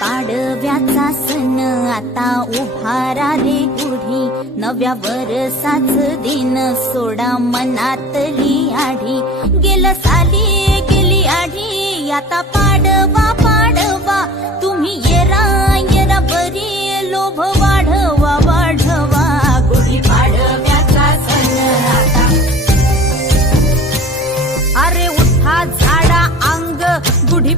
पाडव्याचा सण आता उभारा रे गुढी, नव्या वरसाच दिन सोडा मनातली आढी. गेलं साली गेली आढी, आता पाडवा पाडवा, तुम्ही येरा येरा बरी, लोभ वाढवा वाढवा. गुढी पाडव्याचा सण आता, अरे उठा झाडा अंग, गुढी